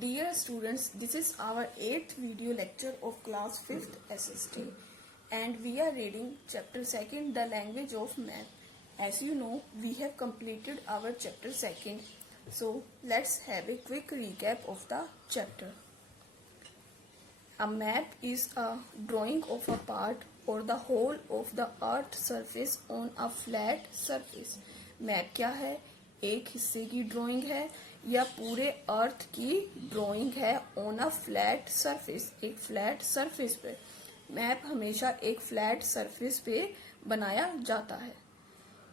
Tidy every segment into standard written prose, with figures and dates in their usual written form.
Dear students, this is our 8th video lecture of class 5th SST and we are reading chapter 2nd, the language of math. As you know, we have completed our chapter 2nd. So let's have a quick recap of the chapter. A map is a drawing of a part or the whole of the earth surface on a flat surface. Map क्या है? एक हिस्से की drawing है या पूरे अर्थ की drawing है ऑन अ फ्लैट सरफेस, एक फ्लैट सरफेस पे। मैप हमेशा एक फ्लैट सरफेस पे बनाया जाता है।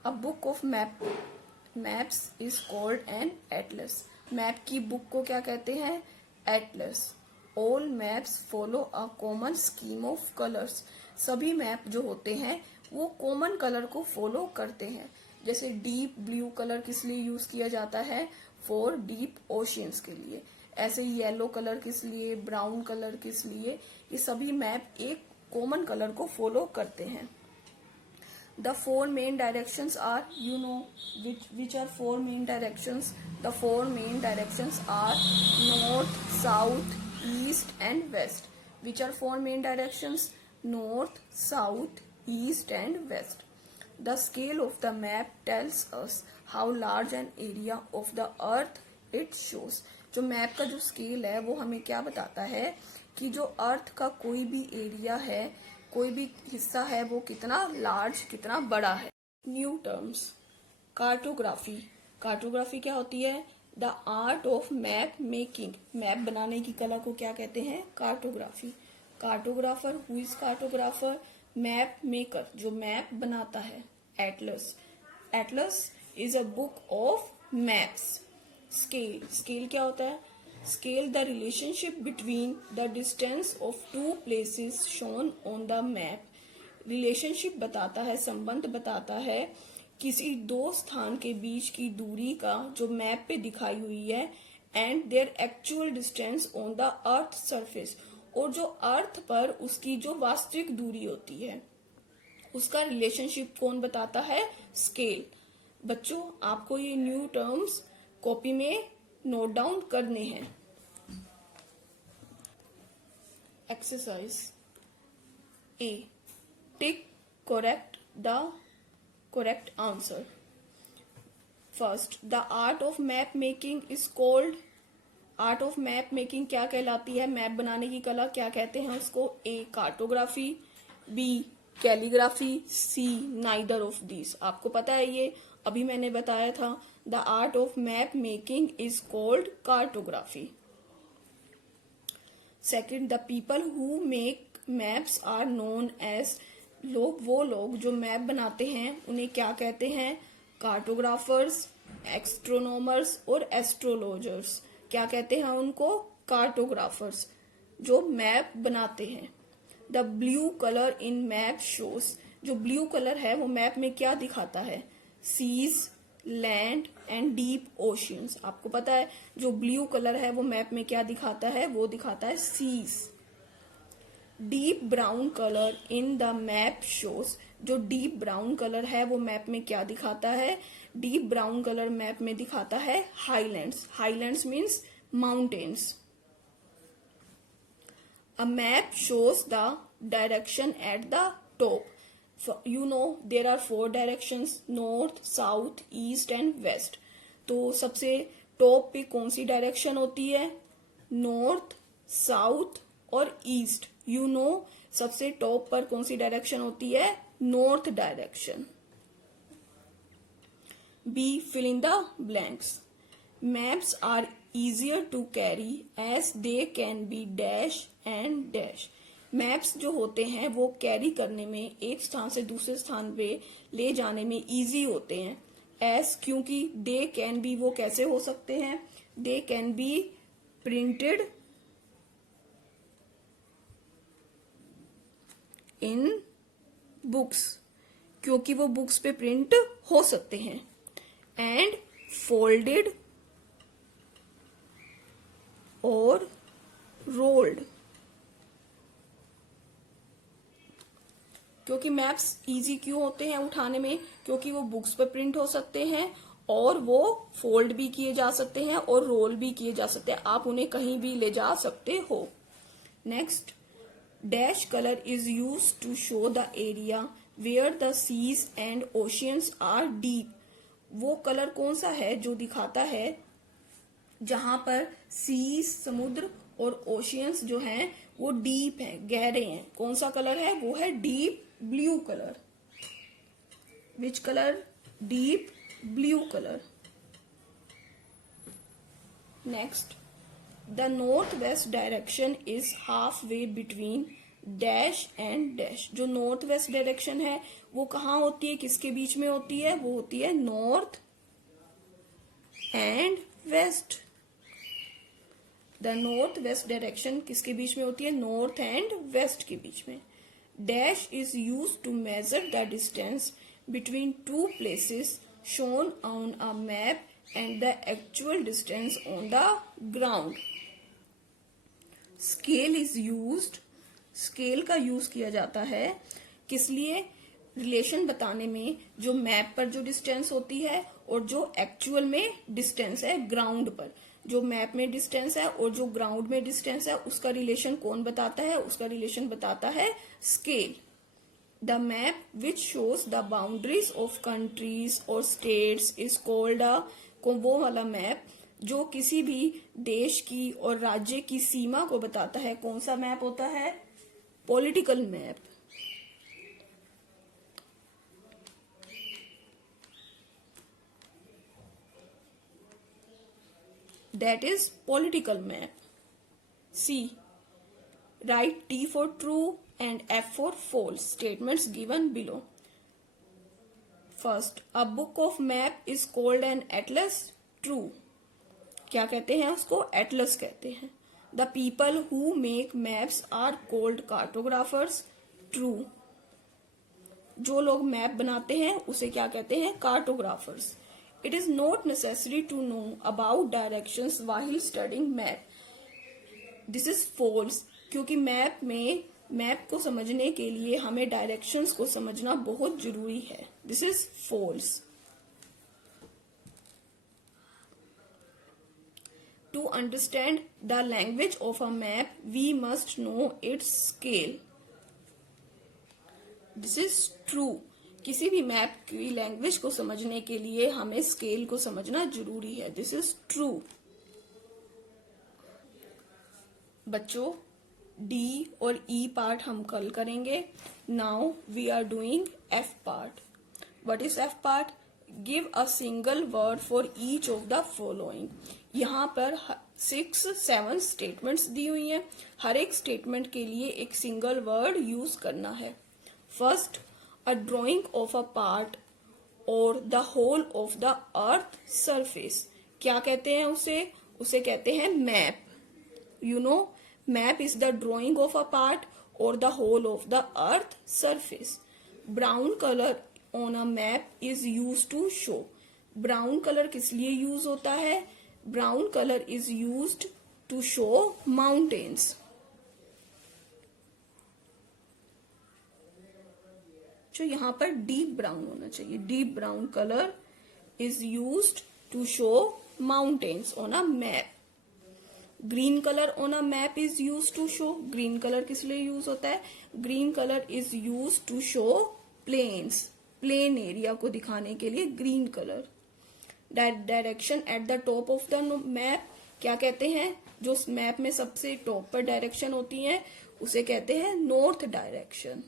अ book of maps is called an Atlas. Map की बुक को क्या कहते हैं? Atlas. All maps follow a common scheme of colours. सभी मैप जो होते हैं वो कॉमन कलर को फॉलो करते हैं। जैसे डीप ब्लू कलर किस लिए यूज किया जाता है? फॉर डीप ओशियंस के लिए। ऐसे येलो कलर किस लिए, ब्राउन कलर किस लिए? ये सभी मैप एक कॉमन कलर को फॉलो करते हैं। The four main directions are, you know, which are four main directions? The four main directions are north, south, east and west. Which are four main directions? North, south, east and west. The scale of the map tells us how large an area of the earth it shows. जो map का जो scale है वो हमें क्या बताता है कि जो अर्थ का कोई भी एरिया है, कोई भी हिस्सा है, वो कितना लार्ज, कितना बड़ा है। New terms. कार्टोग्राफी। कार्टोग्राफी क्या होती है? The art of map making. Map बनाने की कला को क्या कहते हैं? Cartography. Cartographer, who is cartographer? Map maker, जो मैप बनाता है। Atlas. Atlas is a book of maps. Scale. Scale क्या होता है? Scale the relationship between the distance of two places shown on the map. Relationship बताता है, संबंध बताता है किसी दो स्थान के बीच की दूरी का जो मैप पे दिखाई हुई है, and their actual distance on the earth surface, और जो अर्थ पर उसकी जो वास्तविक दूरी होती है उसका रिलेशनशिप कौन बताता है? स्केल। बच्चों, आपको ये न्यू टर्म्स कॉपी में नोट डाउन करने हैं। Exercise A, tick the correct answer. First, the art of map making is called. Art of map making क्या कहलाती है? मैप बनाने की कला क्या कहते हैं उसको? A, cartography, B, calligraphy, C, neither of this. आपको पता है ये, अभी मैंने बताया था। The art of map making is called cartography. Second, the people who make maps are known as. वो लोग जो मैप बनाते हैं उन्हें क्या कहते हैं? कार्टोग्राफर्स, एस्ट्रोनॉमर्स और एस्ट्रोलॉजर्स। क्या कहते हैं उनको? कार्टोग्राफर्स, जो मैप बनाते हैं। The blue colour in map shows. जो ब्लू कलर है वो मैप में क्या दिखाता है? Seas, land and deep oceans. आपको पता है जो ब्लू कलर है वो मैप में क्या दिखाता है? वो दिखाता है seas. Deep brown colour in the map shows. जो डीप ब्राउन कलर है वो मैप में क्या दिखाता है? डीप ब्राउन कलर मैप में दिखाता है highlands. Highlands means mountains. A map shows the direction at the top. So, you know there are four directions: north, south, east and west. तो सबसे टॉप पे कौन सी डायरेक्शन होती है? नॉर्थ, साउथ और ईस्ट। यू नो सबसे top पर कौन सी डायरेक्शन होती है? North direction. B, fill in the blanks. Maps are easier to carry as they can be dash and dash. Maps जो होते हैं वो कैरी करने में, एक स्थान से दूसरे स्थान पे ले जाने में इजी होते हैं। एस, क्योंकि दे कैन बी, वो कैसे हो सकते हैं? They can be printed in books, क्योंकि वो बुक्स पे प्रिंट हो सकते हैं। एंड फोल्डेड और रोल्ड, क्योंकि मैप्स इजी क्यों होते हैं उठाने में? क्योंकि वो बुक्स पर प्रिंट हो सकते हैं और वो फोल्ड भी किए जा सकते हैं और रोल भी किए जा सकते हैं, आप उन्हें कहीं भी ले जा सकते हो। Next, dash colour is use to show the area where the seas and oceans are deep. वो कलर कौन सा है जो दिखाता है जहां पर सीज समुद्र और ओशियंस जो हैं वो डीप है, गहरे हैं। कौन सा कलर है? वो है deep blue colour. Which colour? Deep blue colour. Next, the north west direction is half way between dash and dash. जो नॉर्थ वेस्ट डायरेक्शन है वो कहाँ होती है, किसके बीच में होती है? वो होती है north and west. The north west direction किसके बीच में होती है? नॉर्थ एंड वेस्ट के बीच में। Dash is use to measure the distance between two places shown on a map and the actual distance on the ground. Scale is used, scale का use किया जाता है किस लिए? रिलेशन बताने में, जो मैप पर जो डिस्टेंस होती है और जो एक्चुअल में डिस्टेंस है ग्राउंड पर। जो मैप में डिस्टेंस है और जो ग्राउंड में डिस्टेंस है उसका रिलेशन कौन बताता है? उसका रिलेशन बताता है scale. The map which shows the boundaries of countries और स्टेट्स इज कॉल्ड अ, वो वाला मैप जो किसी भी देश की और राज्य की सीमा को बताता है, कौन सा मैप होता है? Political map. That is political map. C. Write T for true and F for false statements given below. First, a book of map is called an atlas. True. क्या कहते हैं उसको? Atlas कहते हैं. The people who make maps are called cartographers. True. जो लोग map बनाते हैं उसे क्या कहते हैं? Cartographers. It is not necessary to know about directions while studying map. This is false. क्योंकि मैप को समझने के लिए हमें डायरेक्शंस को समझना बहुत जरूरी है। This is false. To understand the language of a map, we must know its scale. This is true. किसी भी मैप की लैंग्वेज को समझने के लिए हमें स्केल को समझना जरूरी है। This is true. बच्चों, डी और ई पार्ट हम कल करेंगे। Now we are doing F part. What is F part? Give a single word for each of the following. यहाँ पर 6-7 स्टेटमेंट्स दी हुई हैं। हर एक स्टेटमेंट के लिए एक सिंगल वर्ड यूज करना है। First, a drawing of a part or the whole of the earth surface. क्या कहते हैं उसे? उसे कहते हैं map. You know, map is the drawing of a part or the whole of the earth surface. Brown color on a map is used to show. Brown color किस लिए use होता है? Brown color is used to show mountains. जो यहाँ पर deep brown होना चाहिए। Deep brown colour is used to show mountains on a map. Green colour on a map is used to show. Green colour किस लिए use होता है? Green colour is used to show plains. Plain area को दिखाने के लिए green colour. Direction at the top of the map क्या कहते हैं? जो मैप में सबसे टॉप पर डायरेक्शन होती है उसे कहते हैं north direction.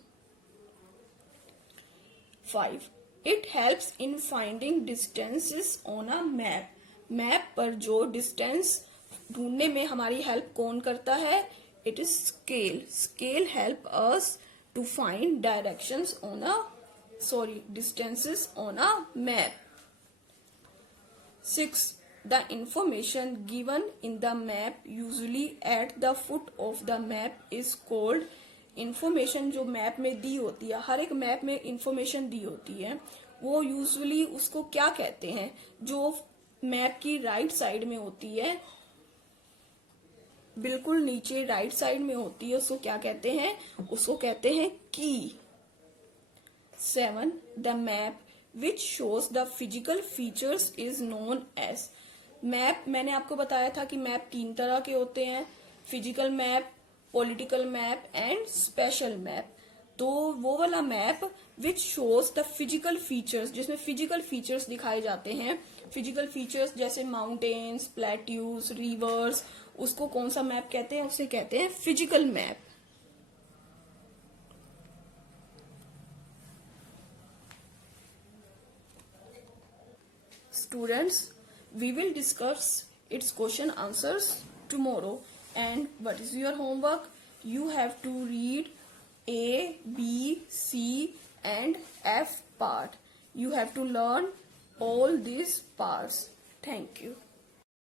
5. It helps in finding distances on a map. Map पर जो डिस्टेंस ढूंढने में हमारी हेल्प कौन करता है? It is scale. Scale help us to find distances on a map. 6. The information given in the map usually at the foot of the map is called. Information जो map में दी होती है, हर एक मैप में information दी होती है, वो usually उसको क्या कहते हैं? जो मैप की राइट साइड में होती है, बिल्कुल नीचे राइट साइड में होती है, उसको क्या कहते हैं? उसको कहते हैं की। 7. The map which shows the physical features is known as. Map मैंने आपको बताया था कि मैप 3 तरह के होते हैं, physical map, political map and special map. तो वो वाला map which shows the physical features, जिसमें फिजिकल फीचर्स दिखाए जाते हैं. फिजिकल फीचर्स जैसे माउंटेन्स, प्लेट्यूज, रिवर्स, उसको कौन सा मैप कहते हैं? उसे कहते हैं physical map. Students, we will discuss its question answers tomorrow. And what is your homework? You have to read A, B, C and F part. You have to learn all these parts. Thank you.